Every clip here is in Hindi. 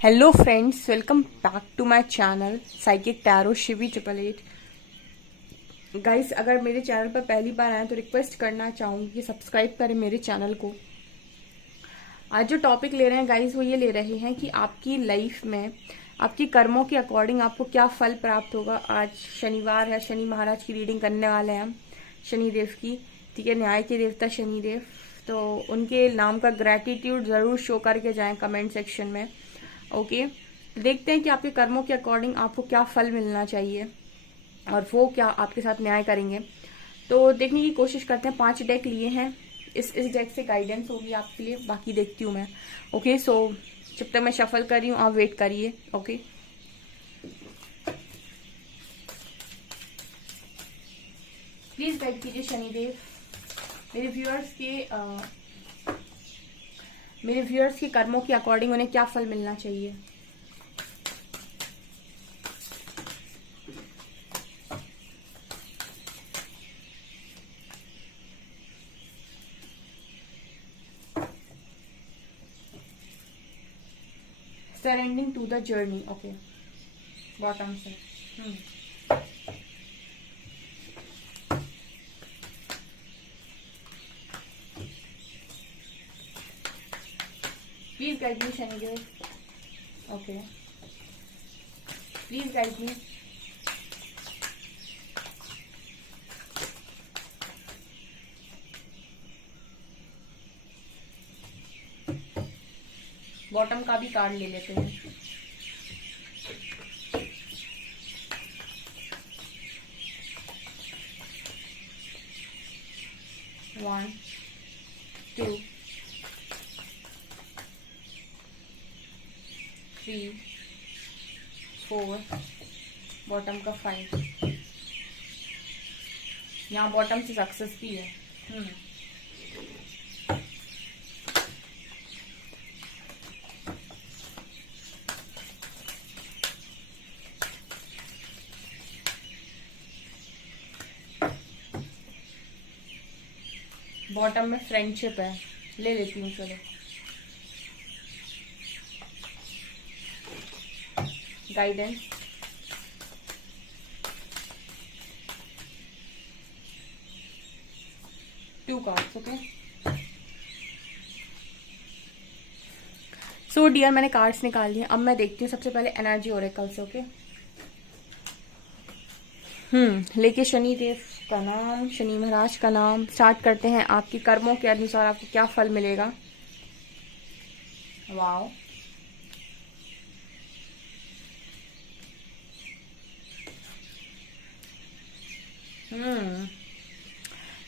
Hello friends, welcome back to my channel psychic tarot Shivi 888। Guys, अगर मेरे चैनल पर पहली बार आए तो रिक्वेस्ट करना चाहूँगी कि सब्सक्राइब करें मेरे चैनल को। आज जो टॉपिक ले रहे हैं गाइस, वो ये ले रहे हैं कि आपकी लाइफ में आपकी कर्मों के अकॉर्डिंग आपको क्या फल प्राप्त होगा। आज शनिवार है, शनि महाराज की रीडिंग करने वाले हैं हम, शनिदेव की। ठीक है, न्याय के देवता शनिदेव, तो उनके नाम का ग्रैटिट्यूड ज़रूर शो करके जाएं कमेंट सेक्शन में। ओके, देखते हैं कि आपके कर्मों के अकॉर्डिंग आपको क्या फल मिलना चाहिए और वो क्या आपके साथ न्याय करेंगे। तो देखने की कोशिश करते हैं। 5 डेक लिए हैं, इस डेक से गाइडेंस होगी आपके लिए, बाकी देखती हूँ मैं। ओके, सो जब तक मैं शफल कर रही हूँ आप वेट करिए। ओके, प्लीज गाइड कीजिए शनिदेव मेरे व्यूअर्स के कर्मों के अकॉर्डिंग उन्हें क्या फल मिलना चाहिए। Surrendering to the journey. Okay, bottom से। Please guide me, Shanidev. Okay. Please guide me. Bottom का भी कार्ड ले लेते हैं। वन, टू, थ्री, 4, बॉटम का 5। यहाँ बॉटम से सक्सेस भी है। बॉटम में फ्रेंडशिप है, ले लेती हूँ। चलो, guidance. Two cards. Okay, so dear, मैंने कार्ड्स निकाल लिए। अब मैं देखती हूँ सबसे पहले एनर्जी ओरेकल से। ओके, लेके शनिदेव का नाम, शनि महाराज का नाम स्टार्ट करते हैं। आपके कर्मों के अनुसार आपको क्या फल मिलेगा। Wow,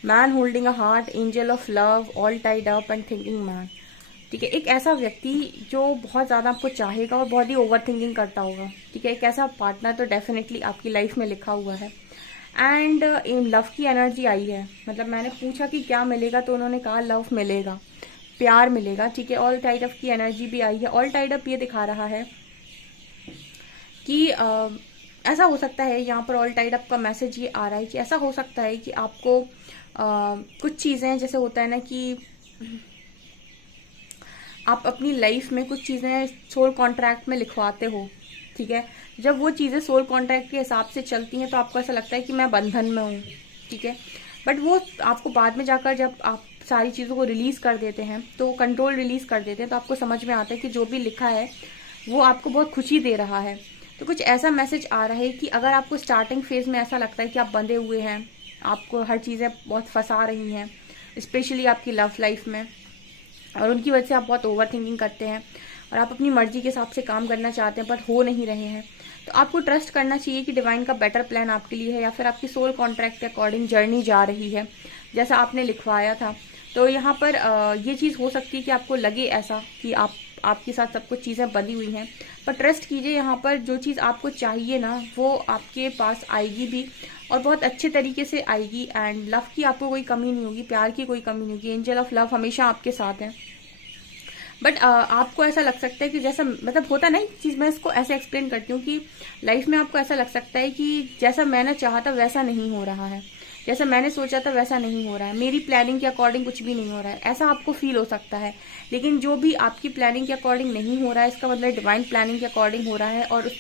man holding a heart, angel of love, all tied up and thinking man. ठीक है, एक ऐसा व्यक्ति जो बहुत ज़्यादा आपको चाहेगा और बहुत ही ओवर थिंकिंग करता होगा। ठीक है, एक ऐसा पार्टनर तो डेफिनेटली आपकी लाइफ में लिखा हुआ है। एंड इन लव की एनर्जी आई है। मतलब मैंने पूछा कि क्या मिलेगा, तो उन्होंने कहा लव मिलेगा, प्यार मिलेगा। ठीक है, ऑल टाइड अप की एनर्जी भी आई है। ऑल टाइड अप ये दिखा रहा है कि ऐसा हो सकता है, यहाँ पर ऑल टाइड अप का मैसेज ये आ रहा है कि ऐसा हो सकता है कि आपको कुछ चीज़ें, जैसे होता है ना कि आप अपनी लाइफ में कुछ चीज़ें सोल कॉन्ट्रैक्ट में लिखवाते हो। ठीक है, जब वो चीज़ें सोल कॉन्ट्रैक्ट के हिसाब से चलती हैं तो आपको ऐसा लगता है कि मैं बंधन में हूँ। ठीक है, बट वो आपको बाद में जाकर जब आप सारी चीज़ों को रिलीज़ कर देते हैं, तो कंट्रोल रिलीज़ कर देते हैं, तो आपको समझ में आता है कि जो भी लिखा है वो आपको बहुत खुशी दे रहा है। तो कुछ ऐसा मैसेज आ रहा है कि अगर आपको स्टार्टिंग फेज में ऐसा लगता है कि आप बंधे हुए हैं, आपको हर चीज़ें बहुत फंसा रही हैं, स्पेशली आपकी लव लाइफ में, और उनकी वजह से आप बहुत ओवर थिंकिंग करते हैं और आप अपनी मर्जी के हिसाब से काम करना चाहते हैं पर हो नहीं रहे हैं, तो आपको ट्रस्ट करना चाहिए कि डिवाइन का बेटर प्लान आपके लिए है, या फिर आपकी सोल कॉन्ट्रैक्ट के अकॉर्डिंग जर्नी जा रही है जैसा आपने लिखवाया था। तो यहाँ पर ये चीज़ हो सकती है कि आपको लगे ऐसा कि आपके साथ सब कुछ चीज़ें बनी हुई हैं, पर ट्रस्ट कीजिए, यहाँ पर जो चीज़ आपको चाहिए ना वो आपके पास आएगी भी, और बहुत अच्छे तरीके से आएगी। एंड लव की आपको कोई कमी नहीं होगी, प्यार की कोई कमी नहीं होगी। एंजल ऑफ लव हमेशा आपके साथ है। बट आपको ऐसा लग सकता है कि जैसा, मतलब होता है ना, एक चीज़ मैं इसको ऐसे एक्सप्लेन करती हूँ कि लाइफ में आपको ऐसा लग सकता है कि जैसा मैंने चाहा था वैसा नहीं हो रहा है, जैसा मैंने सोचा था वैसा नहीं हो रहा है, मेरी प्लानिंग के अकॉर्डिंग कुछ भी नहीं हो रहा है, ऐसा आपको फील हो सकता है। लेकिन जो भी आपकी प्लानिंग के अकॉर्डिंग नहीं हो रहा है, इसका मतलब डिवाइन प्लानिंग के अकॉर्डिंग हो रहा है और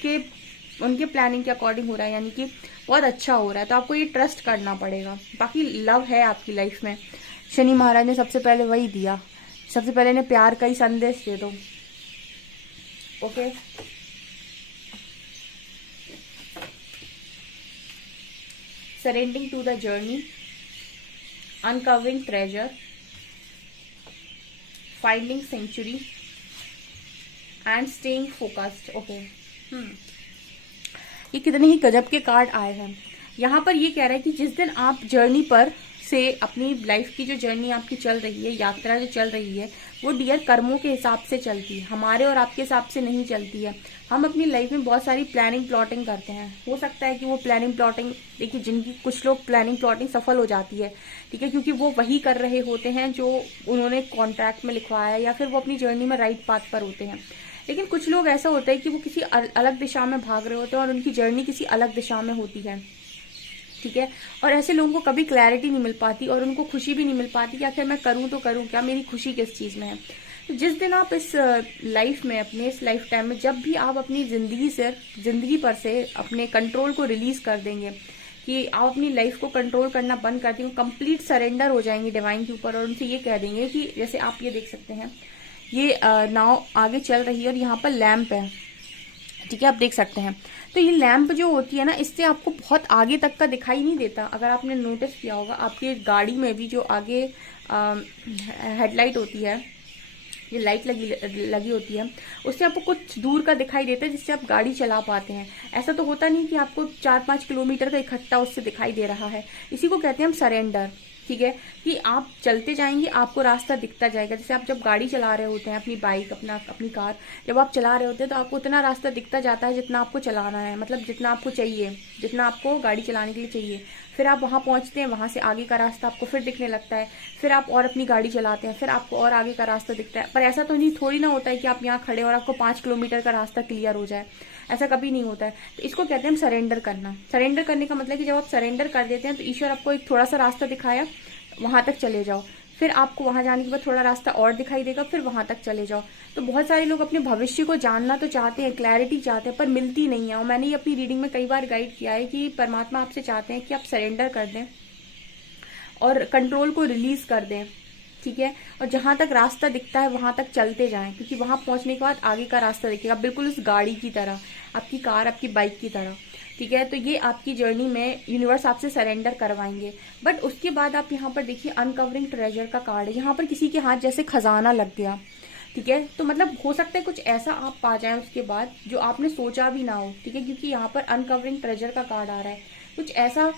उनके प्लानिंग के अकॉर्डिंग हो रहा है, यानी कि बहुत अच्छा हो रहा है। तो आपको ये ट्रस्ट करना पड़ेगा। बाकी लव है आपकी लाइफ में। शनि महाराज ने सबसे पहले वही दिया, सबसे पहले इन्हें प्यार का ही संदेश दे दो। Okay, surrendering to the journey, uncovering treasure, finding century and staying focused. Okay, ये कितने ही गजब के कार्ड आए हैं। यहाँ पर ये कह रहा है कि जिस दिन आप जर्नी पर से अपनी लाइफ की जो जर्नी आपकी चल रही है, यात्रा जो चल रही है, वो डियर कर्मों के हिसाब से चलती है, हमारे और आपके हिसाब से नहीं चलती है। हम अपनी लाइफ में बहुत सारी प्लानिंग प्लॉटिंग करते हैं। हो सकता है कि वो प्लानिंग प्लॉटिंग, देखिए जिनकी कुछ लोग प्लानिंग प्लॉटिंग सफल हो जाती है, ठीक है, क्योंकि वो वही कर रहे होते हैं जो उन्होंने कॉन्ट्रैक्ट में लिखवाया है, या फिर वो अपनी जर्नी में राइट पाथ पर होते हैं। लेकिन कुछ लोग ऐसा होता है कि वो किसी अलग दिशा में भाग रहे होते हैं और उनकी जर्नी किसी अलग दिशा में होती है, ठीक है। और ऐसे लोगों को कभी क्लैरिटी नहीं मिल पाती और उनको खुशी भी नहीं मिल पाती कि आखिर मैं करूं तो करूं क्या, मेरी खुशी किस चीज में है। तो जिस दिन आप इस लाइफ में, अपने इस लाइफ टाइम में, जब भी आप अपनी जिंदगी पर से अपने कंट्रोल को रिलीज कर देंगे, कि आप अपनी लाइफ को कंट्रोल करना बंद कर देंगे, कंप्लीट सरेंडर हो जाएंगे डिवाइन के ऊपर और उनसे ये कह देंगे कि जैसे आप ये देख सकते हैं, ये नाव आगे चल रही है और यहाँ पर लैंप है, ठीक है, आप देख सकते हैं। तो ये लैंप जो होती है ना, इससे आपको बहुत आगे तक का दिखाई नहीं देता। अगर आपने नोटिस किया होगा, आपकी गाड़ी में भी जो आगे हेडलाइट होती है, ये लाइट लगी होती है, उससे आपको कुछ दूर का दिखाई देता है, जिससे आप गाड़ी चला पाते हैं। ऐसा तो होता नहीं कि आपको 4-5 किलोमीटर का इकट्ठा उससे दिखाई दे रहा है। इसी को कहते हैं हम सरेंडर, ठीक है, कि आप चलते जाएंगे, आपको रास्ता दिखता जाएगा। जैसे आप जब गाड़ी चला रहे होते हैं, अपनी बाइक, अपनी कार जब आप चला रहे होते हैं, तो आपको उतना रास्ता दिखता जाता है जितना आपको चलाना है, मतलब जितना आपको चाहिए, जितना आपको गाड़ी चलाने के लिए चाहिए। फिर आप वहां पहुंचते हैं, वहां से आगे का रास्ता आपको फिर दिखने लगता है, फिर आप और अपनी गाड़ी चलाते हैं, फिर आपको और आगे का रास्ता दिखता है। पर ऐसा तो नहीं, थोड़ी ना होता है कि आप यहाँ खड़े और आपको 5 किलोमीटर का रास्ता क्लियर हो जाए, ऐसा कभी नहीं होता है। तो इसको कहते हैं हम सरेंडर करना। सरेंडर करने का मतलब कि जब आप सरेंडर कर देते हैं, तो ईश्वर आपको एक थोड़ा सा रास्ता दिखाया, वहां तक चले जाओ, फिर आपको वहां जाने के बाद थोड़ा रास्ता और दिखाई देगा, फिर वहां तक चले जाओ। तो बहुत सारे लोग अपने भविष्य को जानना तो चाहते हैं, क्लैरिटी चाहते हैं, पर मिलती नहीं है। और मैंने ये अपनी रीडिंग में कई बार गाइड किया है कि परमात्मा आपसे चाहते हैं कि आप सरेंडर कर दें और कंट्रोल को रिलीज कर दें, ठीक है, और जहां तक रास्ता दिखता है वहां तक चलते जाएं, क्योंकि वहां पहुंचने के बाद आगे का रास्ता दिखेगा, बिल्कुल उस गाड़ी की तरह, आपकी कार, आपकी बाइक की तरह, ठीक है। तो ये आपकी जर्नी में यूनिवर्स आपसे सरेंडर करवाएंगे। बट उसके बाद आप यहाँ पर देखिए, अनकवरिंग ट्रेजर का कार्ड है। यहाँ पर किसी के हाथ जैसे खजाना लग गया, ठीक है, तो मतलब हो सकता है कुछ ऐसा आप पा जाए उसके बाद जो आपने सोचा भी ना हो, ठीक है, क्योंकि यहाँ पर अनकवरिंग ट्रेजर का कार्ड आ रहा है। कुछ ऐसा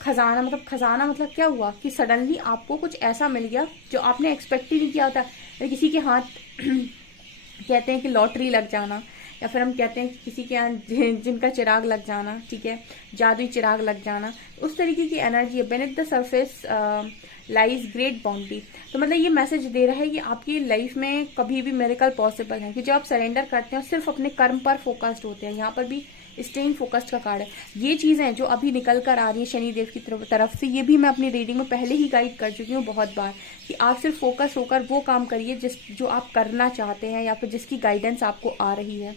खजाना, मतलब खजाना मतलब क्या हुआ कि सडनली आपको कुछ ऐसा मिल गया जो आपने एक्सपेक्ट ही नहीं किया होता। किसी के हाथ कहते हैं कि लॉटरी लग जाना, या फिर हम कहते हैं किसी के यहाँ जिनका चिराग लग जाना, ठीक है, जादुई चिराग लग जाना, उस तरीके की एनर्जी है। Beneath the surface lies great boundary. तो मतलब ये मैसेज दे रहा है कि आपकी लाइफ में कभी भी मिरेकल पॉसिबल है, कि जब आप सरेंडर करते हैं और सिर्फ अपने कर्म पर फोकस्ड होते हैं। यहाँ पर भी स्टेइंग फोकस्ड का कार्ड है। ये चीजें जो अभी निकल कर आ रही है शनिदेव की तरफ से, ये भी मैं अपनी रीडिंग में पहले ही गाइड कर चुकी हूँ बहुत बार, कि आप सिर्फ फोकस होकर वो काम करिए जो आप करना चाहते हैं, या फिर जिसकी गाइडेंस आपको आ रही है,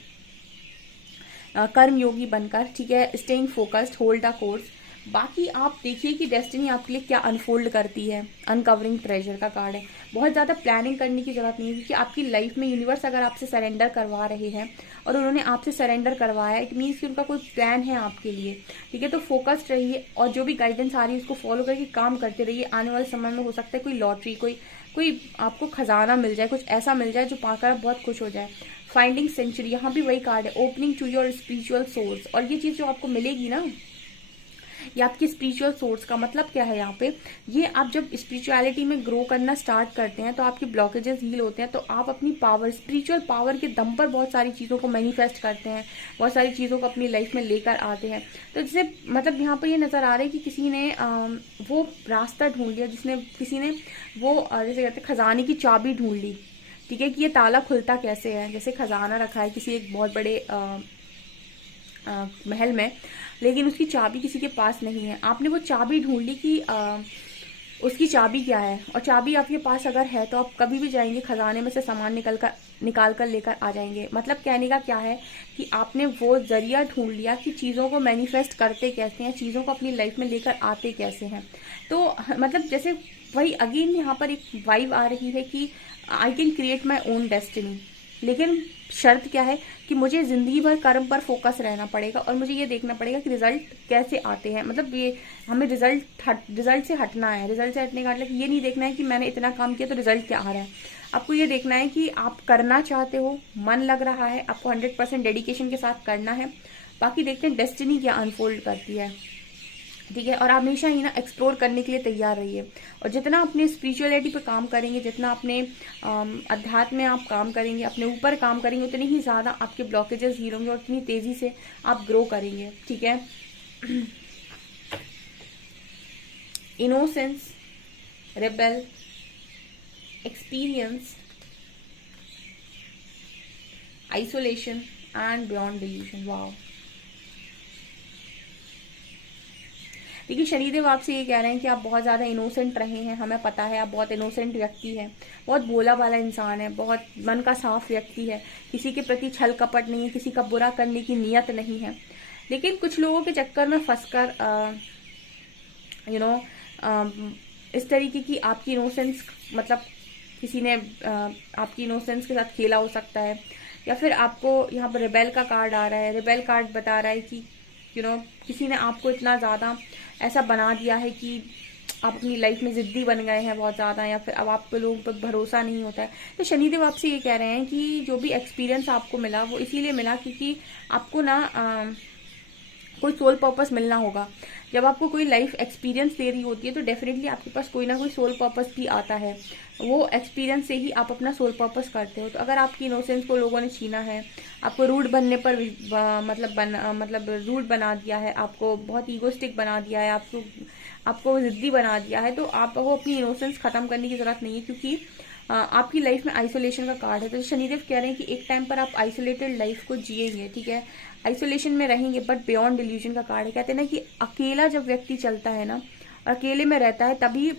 कर्म योगी बनकर, ठीक है, staying focused, hold a course. बाकी आप देखिए कि डेस्टिनी आपके लिए क्या अनफोल्ड करती है। अनकवरिंग ट्रेजर का कार्ड है। बहुत ज्यादा प्लानिंग करने की जरूरत नहीं है, क्योंकि आपकी लाइफ में यूनिवर्स अगर आपसे सरेंडर करवा रहे हैं और उन्होंने आपसे सरेंडर करवाया, इट मीन्स कि उनका कोई प्लान है आपके लिए, ठीक है। तो फोकस्ड रहिए और जो भी गाइडेंस आ रही है उसको फॉलो करके काम करते रहिए। आने वाले समय में हो सकता है कोई लॉटरी, कोई आपको खजाना मिल जाए, कुछ ऐसा मिल जाए जो पाकर आप बहुत खुश हो जाए। फाइंडिंग सेंचुरी, यहाँ भी वही कार्ड है, opening to your spiritual source. और ये चीज जो आपको मिलेगी ना, ये आपकी स्पिरिचुअल सोर्स का मतलब क्या है यहाँ पे, ये आप जब स्पिरिचुअलिटी में ग्रो करना स्टार्ट करते हैं तो आपके ब्लॉकेजेस हील होते हैं, तो आप अपनी पावर, स्पिरिचुअल पावर के दम पर बहुत सारी चीजों को मैनिफेस्ट करते हैं, बहुत सारी चीजों को अपनी लाइफ में लेकर आते हैं। तो जैसे मतलब यहाँ पर ये नजर आ रहा है कि किसी ने वो रास्ता ढूंढ लिया, किसी ने वो जैसे कहते हैं खजाने की चाबी ढूंढ ली, ठीक है, कि ये ताला खुलता कैसे है। जैसे खजाना रखा है किसी एक बहुत बड़े महल में, लेकिन उसकी चाबी किसी के पास नहीं है। आपने वो चाबी ढूंढ ली कि उसकी चाबी क्या है, और चाबी आपके पास अगर है तो आप कभी भी जाएंगे खजाने में से सामान निकाल कर लेकर आ जाएंगे। मतलब कहने का क्या है कि आपने वो जरिया ढूंढ लिया कि चीज़ों को मैनिफेस्ट करते कैसे हैं, चीज़ों को अपनी लाइफ में लेकर आते कैसे हैं। तो मतलब जैसे वही अगेन यहाँ पर एक वाइब आ रही है कि I can create my own destiny, लेकिन शर्त क्या है कि मुझे जिंदगी भर कर्म पर फोकस रहना पड़ेगा और मुझे ये देखना पड़ेगा कि रिजल्ट कैसे आते हैं। मतलब ये हमें रिजल्ट से हटना है। रिजल्ट से हटने का मतलब ये नहीं देखना है कि मैंने इतना काम किया तो रिजल्ट क्या आ रहा है। आपको ये देखना है कि आप करना चाहते हो, मन लग रहा है, आपको 100% डेडिकेशन के साथ करना है। बाकी देखते हैं डेस्टिनी क्या अनफोल्ड करती है, ठीक है। और आप हमेशा ही ना एक्सप्लोर करने के लिए तैयार रहिए, और जितना अपने स्पिरिचुअलिटी पे काम करेंगे, जितना अपने अध्यात्म में आप काम करेंगे, अपने ऊपर काम करेंगे, उतनी ही ज़्यादा आपके ब्लॉकेजेस हील होंगे और उतनी तेज़ी से आप ग्रो करेंगे, ठीक है। Innocence, rebel, experience, isolation and beyond delusion. Wow. देखिए शनिदेव आपसे ये कह रहे हैं कि आप बहुत ज़्यादा इनोसेंट रहे हैं, हमें पता है आप बहुत इनोसेंट व्यक्ति हैं, बहुत भोला भाला इंसान है, बहुत मन का साफ व्यक्ति है, किसी के प्रति छल कपट नहीं है, किसी का बुरा करने की नीयत नहीं है। लेकिन कुछ लोगों के चक्कर में फंसकर इस तरीके की आपकी इनोसेंस, मतलब किसी ने आपकी इनोसेंस के साथ खेला हो सकता है, या फिर आपको यहाँ पर रिबेल का कार्ड आ रहा है। रिबेल कार्ड बता रहा है कि किसी ने आपको इतना ज़्यादा ऐसा बना दिया है कि आप अपनी लाइफ में जिद्दी बन गए हैं बहुत ज़्यादा, या फिर अब आपको लोगों पर भरोसा नहीं होता है। तो शनिदेव आपसे ये कह रहे हैं कि जो भी एक्सपीरियंस आपको मिला वो इसीलिए मिला क्योंकि आपको ना कोई सोल पर्पस मिलना होगा। जब आपको कोई लाइफ एक्सपीरियंस दे रही होती है तो डेफिनेटली आपके पास कोई ना कोई सोल पर्पस भी आता है। वो एक्सपीरियंस से ही आप अपना सोल पर्पस करते हो। तो अगर आपकी इनोसेंस को लोगों ने छीना है, आपको रूड बनने पर मतलब रूड बना दिया है, आपको बहुत ईगोस्टिक बना दिया है, आपको जिद्दी बना दिया है, तो आपको अपनी इनोसेंस खत्म करने की जरूरत नहीं है, क्योंकि आपकी लाइफ में आइसोलेशन का कार्ड है। तो शनिदेव कह रहे हैं कि एक टाइम पर आप आइसोलेटेड लाइफ को जिएंगे, ठीक है, आइसोलेशन में रहेंगे, बट बियॉन्ड डिल्यूजन का कार्ड है। कहते हैं ना कि अकेला जब व्यक्ति चलता है ना और अकेले में रहता है तभी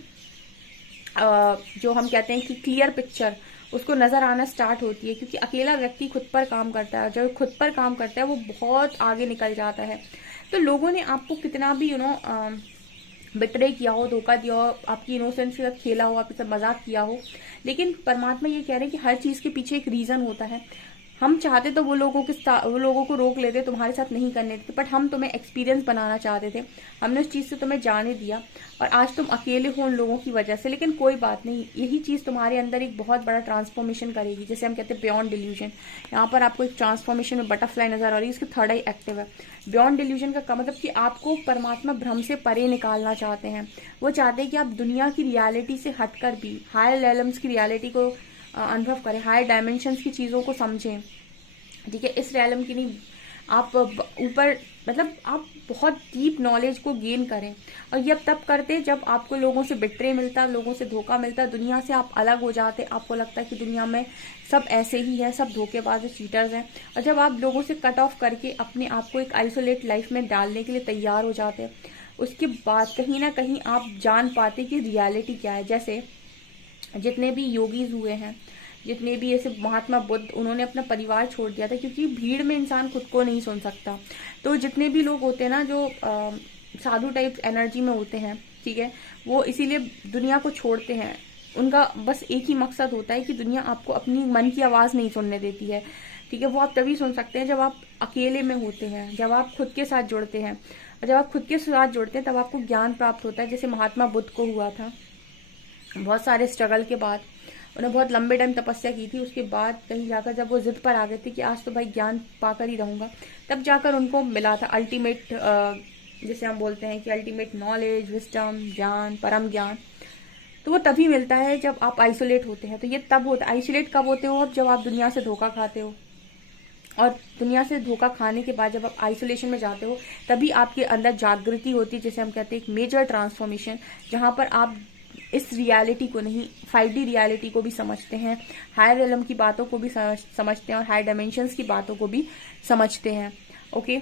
जो हम कहते हैं कि क्लियर पिक्चर उसको नजर आना स्टार्ट होती है, क्योंकि अकेला व्यक्ति खुद पर काम करता है। जो खुद पर काम करता है वो बहुत आगे निकल जाता है। तो लोगों ने आपको कितना भी बिट्रे किया हो, धोखा दिया हो, आपकी इनोसेंस के साथ खेला हो, आपके साथ मजाक किया हो, लेकिन परमात्मा ये कह रहे हैं कि हर चीज के पीछे एक रीजन होता है। हम चाहते तो वो लोगों को रोक लेते, तुम्हारे साथ नहीं करने देते, बट हम तुम्हें एक्सपीरियंस बनाना चाहते थे। हमने उस चीज़ से तुम्हें जाने दिया और आज तुम अकेले हो उन लोगों की वजह से। लेकिन कोई बात नहीं, यही चीज़ तुम्हारे अंदर एक बहुत बड़ा ट्रांसफॉर्मेशन करेगी, जैसे हम कहते हैं बियॉन्ड डिल्यूजन। यहाँ पर आपको एक ट्रांसफॉर्मेशन में बटरफ्लाई नजर आ रही है, इसकी थर्ड आई एक्टिव है। बियॉन्ड डिल्यूजन का मतलब कि आपको परमात्मा भ्रम से परे निकालना चाहते हैं। वो चाहते हैं कि आप दुनिया की रियलिटी से हटकर भी हायर लेवल्स की रियलिटी को अनुभव करें, हायर डायमेंशंस की चीज़ों को समझें, ठीक है। इस रैलम की नहीं, आप ऊपर मतलब आप बहुत डीप नॉलेज को गेन करें। और ये तब करते जब आपको लोगों से बिट्रे मिलता, लोगों से धोखा मिलता, दुनिया से आप अलग हो जाते, आपको लगता है कि दुनिया में सब ऐसे ही है, सब धोखेबाज है, चीटर्स हैं। और जब आप लोगों से कट ऑफ करके अपने आप को एक आइसोलेट लाइफ में डालने के लिए तैयार हो जाते हैं, उसके बाद कहीं ना कहीं आप जान पाते कि रियलिटी क्या है। जैसे जितने भी योगीज हुए हैं, जितने भी ऐसे महात्मा बुद्ध, उन्होंने अपना परिवार छोड़ दिया था, क्योंकि भीड़ में इंसान खुद को नहीं सुन सकता। तो जितने भी लोग होते हैं ना जो साधु टाइप एनर्जी में होते हैं, ठीक है, वो इसीलिए दुनिया को छोड़ते हैं। उनका बस एक ही मकसद होता है कि दुनिया आपको अपनी मन की आवाज़ नहीं सुनने देती है, ठीक है। वो आप तभी सुन सकते हैं जब आप अकेले में होते हैं, जब आप खुद के साथ जुड़ते हैं। और जब आप खुद के साथ जुड़ते हैं तब आपको ज्ञान प्राप्त होता है, जैसे महात्मा बुद्ध को हुआ था। बहुत सारे स्ट्रगल के बाद उन्हें बहुत लंबे टाइम तपस्या की थी, उसके बाद कहीं जाकर जब वो जिद पर आ गए थे कि आज तो भाई ज्ञान पाकर ही रहूंगा, तब जाकर उनको मिला था अल्टीमेट, जैसे हम बोलते हैं कि अल्टीमेट नॉलेज, विस्डम, ज्ञान, परम ज्ञान। तो वो तभी मिलता है जब आप आइसोलेट होते हैं। तो ये तब होता है, आइसोलेट कब होते हो? अब जब आप दुनिया से धोखा खाते हो, और दुनिया से धोखा खाने के बाद जब आप आइसोलेशन में जाते हो तभी आपके अंदर जागृति होती है, जैसे हम कहते हैं एक मेजर ट्रांसफॉर्मेशन, जहां पर आप इस रियलिटी को नहीं, 5D रियलिटी को भी समझते हैं, हायर रेलम की बातों को भी समझते हैं, और हायर डायमेंशंस की बातों को भी समझते हैं। ओके,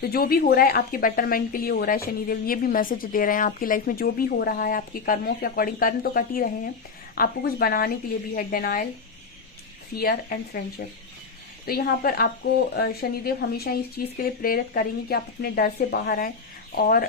तो जो भी हो रहा है आपके बेटरमेंट के लिए हो रहा है। शनिदेव ये भी मैसेज दे रहे हैं आपकी लाइफ में जो भी हो रहा है आपके कर्मों के अकॉर्डिंग, कर्म तो कट ही रहे हैं, आपको कुछ बनाने के लिए भी है। Denial, fear and friendship. तो यहाँ पर आपको शनिदेव हमेशा इस चीज़ के लिए प्रेरित करेंगे कि आप अपने डर से बाहर आएँ और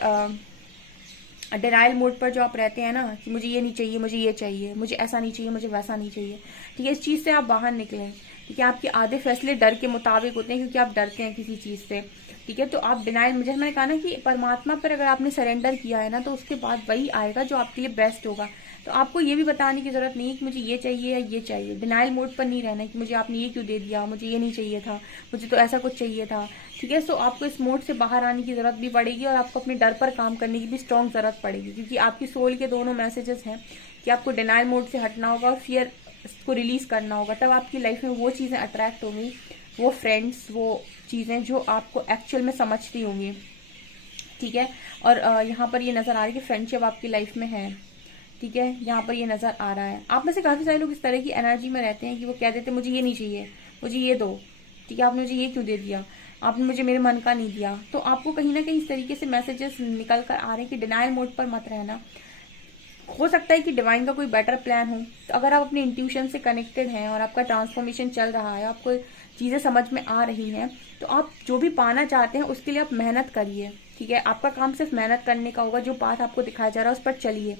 डिनाइल मोड पर जो आप रहते हैं ना कि मुझे ये नहीं चाहिए, मुझे ये चाहिए, मुझे ऐसा नहीं चाहिए, मुझे वैसा नहीं चाहिए, ठीक है, इस चीज़ से आप बाहर निकलें। ठीक है, आपके आधे फैसले डर के मुताबिक होते हैं क्योंकि आप डरते हैं किसी चीज़ से। ठीक है, तो आप डिनाइल, मुझे मैंने कहा ना कि परमात्मा पर अगर आपने सरेंडर किया है ना तो उसके बाद वही आएगा जो आपके लिए बेस्ट होगा। तो आपको ये भी बताने की जरूरत नहीं है कि मुझे ये चाहिए या ये चाहिए। डिनाइल मोड पर नहीं रहना कि मुझे आपने ये क्यों दे दिया, मुझे ये नहीं चाहिए था, मुझे तो ऐसा कुछ चाहिए था। ठीक है, सो आपको इस मोड से बाहर आने की जरूरत भी पड़ेगी और आपको अपने डर पर काम करने की भी स्ट्रॉन्ग जरूरत पड़ेगी क्योंकि आपकी सोल के दोनों मैसेजेस हैं कि आपको डिनाइल मोड से हटना होगा और फियर को रिलीज करना होगा। तब आपकी लाइफ में वो चीज़ें अट्रैक्ट होंगी, वो फ्रेंड्स, वो चीज़ें जो आपको एक्चुअल में समझती होंगी। ठीक है, और यहाँ पर ये नज़र आ रहा है कि फ्रेंडशिप आपकी लाइफ में है। ठीक है, यहाँ पर ये नज़र आ रहा है। आप में से काफ़ी सारे लोग इस तरह की एनर्जी में रहते हैं कि वो कह देते हैं मुझे ये नहीं चाहिए, मुझे ये दो। ठीक है, आपने मुझे ये क्यों दे दिया, आपने मुझे मेरे मन का नहीं दिया। तो आपको कहीं ना कहीं इस तरीके से मैसेजेस निकल कर आ रहे हैं कि डिनाइल मोड पर मत रहना। हो सकता है कि डिवाइन का कोई बेटर प्लान हो। तो अगर आप अपने इंट्यूशन से कनेक्टेड हैं और आपका ट्रांसफॉर्मेशन चल रहा है, आपको चीज़ें समझ में आ रही हैं, तो आप जो भी पाना चाहते हैं उसके लिए आप मेहनत करिए। ठीक है, आपका काम सिर्फ मेहनत करने का होगा। जो पाथ आपको दिखाया जा रहा है उस पर चलिए,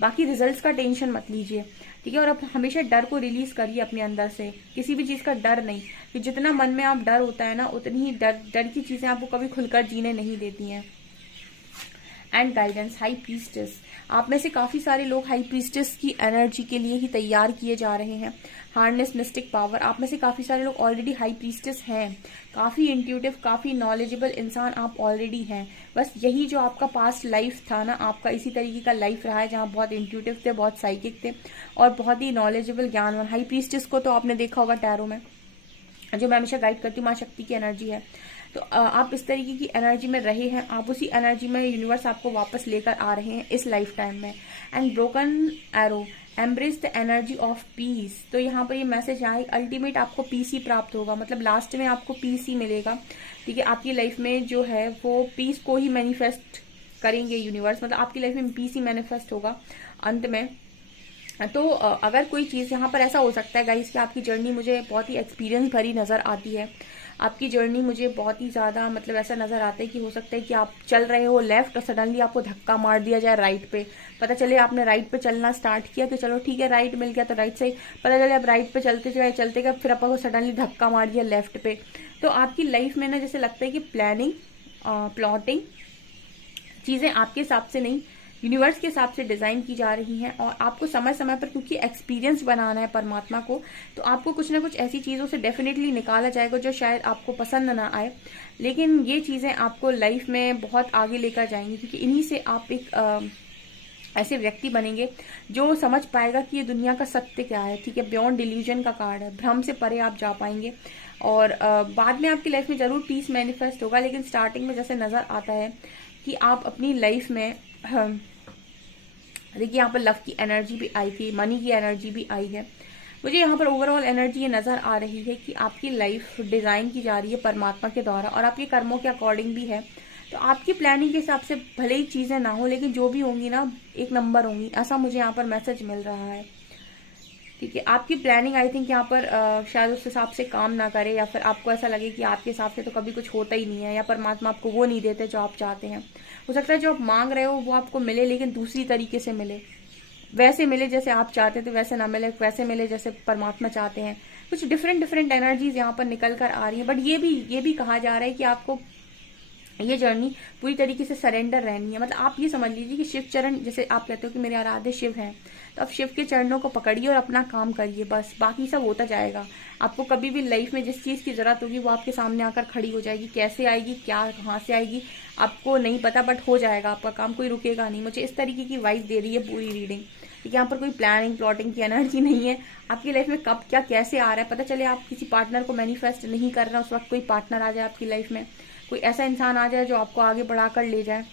बाकी रिजल्ट्स का टेंशन मत लीजिए। ठीक है, और आप हमेशा डर को रिलीज करिए अपने अंदर से, किसी भी चीज़ का डर नहीं, कि जितना मन में आप डर होता है ना उतनी ही डर की चीज़ें आपको कभी खुलकर जीने नहीं देती हैं। And guidance, high priestess. आप में से काफ़ी सारे लोग हाई प्रीस्टेस की एनर्जी के लिए ही तैयार किए जा रहे हैं। Hardness, mistake power. आप में से काफ़ी सारे लोग ऑलरेडी हाई प्रीस्टेस हैं। काफ़ी इंट्यूटिव, काफ़ी नॉलेजेबल इंसान आप ऑलरेडी हैं। बस यही जो आपका पास्ट लाइफ था ना, आपका इसी तरीके का लाइफ रहा है जहाँ बहुत इंट्यूटिव थे, बहुत साइकिक थे और बहुत ही नॉलेजेबल, ज्ञानवान। हाई प्रीस्टेस को तो आपने देखा होगा टैरो में, जो मैं हमेशा गाइड करती हूँ, माँ शक्ति की एनर्जी है। तो आप इस तरीके की एनर्जी में रहे हैं, आप उसी एनर्जी में यूनिवर्स आपको वापस लेकर आ रहे हैं इस लाइफ टाइम में। And broken arrow, embrace the energy of peace. तो यहाँ पर ये मैसेज आए, अल्टीमेट आपको पीस ही प्राप्त होगा, मतलब लास्ट में आपको पीस ही मिलेगा। ठीक है, आपकी लाइफ में जो है वो पीस को ही मैनिफेस्ट करेंगे यूनिवर्स, मतलब आपकी लाइफ में पीस ही मैनिफेस्ट होगा अंत में। तो अगर कोई चीज़ यहाँ पर ऐसा हो सकता है गाइस कि आपकी जर्नी मुझे बहुत ही एक्सपीरियंस भरी नज़र आती है। आपकी जर्नी मुझे बहुत ही ज़्यादा, मतलब ऐसा नज़र आता है कि हो सकता है कि आप चल रहे हो लेफ्ट और सडनली आपको धक्का मार दिया जाए राइट पे। पता चले आपने राइट पे चलना स्टार्ट किया तो चलो ठीक है, राइट मिल गया तो राइट से, पता चले आप राइट पे चलते गए फिर आपको सडनली धक्का मार दिया लेफ्ट पे। तो आपकी लाइफ में ना जैसे लगता है कि प्लानिंग, प्लॉटिंग, चीज़ें आपके हिसाब से नहीं, यूनिवर्स के हिसाब से डिज़ाइन की जा रही हैं। और आपको समय समय पर, क्योंकि एक्सपीरियंस बनाना है परमात्मा को, तो आपको कुछ ना कुछ ऐसी चीज़ों से डेफिनेटली निकाला जाएगा जो शायद आपको पसंद ना आए, लेकिन ये चीज़ें आपको लाइफ में बहुत आगे लेकर जाएंगी क्योंकि इन्हीं से आप एक ऐसे व्यक्ति बनेंगे जो समझ पाएगा कि ये दुनिया का सत्य क्या है। ठीक है, बियॉन्ड डिल्यूजन का कार्ड है, भ्रम से परे आप जा पाएंगे। और बाद में आपकी लाइफ में ज़रूर पीस मैनिफेस्ट होगा, लेकिन स्टार्टिंग में जैसे नज़र आता है कि आप अपनी लाइफ में, देखिए यहाँ पर लव की एनर्जी भी आई थी, मनी की एनर्जी भी आई है। मुझे यहाँ पर ओवरऑल एनर्जी ये नज़र आ रही है कि आपकी लाइफ डिज़ाइन की जा रही है परमात्मा के द्वारा और आपके कर्मों के अकॉर्डिंग भी है। तो आपकी प्लानिंग के हिसाब से भले ही चीज़ें ना हो, लेकिन जो भी होंगी ना एक नंबर होंगी, ऐसा मुझे यहाँ पर मैसेज मिल रहा है। ठीक है, आपकी प्लानिंग आई थिंक यहाँ पर शायद उस हिसाब से काम ना करे, या फिर आपको ऐसा लगे कि आपके हिसाब से तो कभी कुछ होता ही नहीं है, या परमात्मा आपको वो नहीं देते जो आप चाहते हैं। हो सकता है जो आप मांग रहे हो वो आपको मिले, लेकिन दूसरी तरीके से मिले, वैसे मिले जैसे आप चाहते थे वैसे ना मिले, वैसे मिले जैसे परमात्मा चाहते हैं। कुछ डिफरेंट एनर्जीज यहाँ पर निकल कर आ रही है। बट ये भी कहा जा रहा है कि आपको ये जर्नी पूरी तरीके से सरेंडर रहनी है। मतलब आप ये समझ लीजिए कि शिव चरण, जैसे आप कहते हो कि मेरे आराध्य शिव हैं, तो आप शिव के चरणों को पकड़िए और अपना काम करिए, बस बाकी सब होता जाएगा। आपको कभी भी लाइफ में जिस चीज़ की जरूरत होगी वो आपके सामने आकर खड़ी हो जाएगी। कैसे आएगी, क्या, कहाँ से आएगी आपको नहीं पता, बट हो जाएगा आपका काम, कोई रुकेगा नहीं। मुझे इस तरीके की वाइब दे रही है पूरी रीडिंग। ठीक है, यहाँ पर कोई प्लानिंग प्लॉटिंग की एनर्जी नहीं है। आपकी लाइफ में कब क्या कैसे आ रहा है पता चले, आप किसी पार्टनर को मैनिफेस्ट नहीं कर रहे, उस वक्त कोई पार्टनर आ जाए आपकी लाइफ में, कोई ऐसा इंसान आ जाए जो आपको आगे बढ़ाकर ले जाए।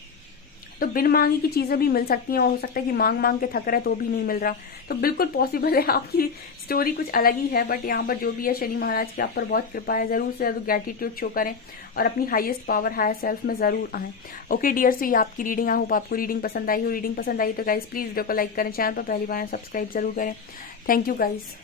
तो तो बिन मांगी की चीजें भी मिल सकती हैं, और हो सकता है कि मांग मांग के थक रहे तो भी नहीं मिल रहा। तो बिल्कुल पॉसिबल है, आपकी स्टोरी कुछ अलग ही है, बट यहाँ पर जो भी है शनि महाराज की आप पर बहुत कृपा है। जरूर से जरूर ग्रेटिट्यूड शो करें और अपनी हाईएस्ट पावर, हायर सेल्फ में जरूर आए। ओके डियर, से ये आपकी रीडिंग, आई होप आपको रीडिंग पसंद आई हो। रीडिंग पसंद आई तो गाइज प्लीज वीडियो को लाइक करें, चैनल पर पहली बार सब्सक्राइब जरूर करें। Thank you guys.